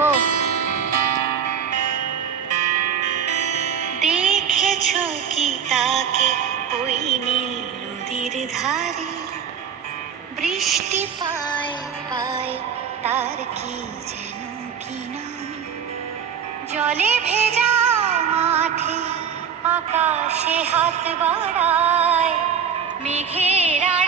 ও দেখেছো কি তাকে ওই নীল নদীর ধারে, বৃষ্টি পায় পায় তার কি যেন কি নাম, জলে ভেজা মাঠে আকাশে হাত বাড়ায়, মেঘেরা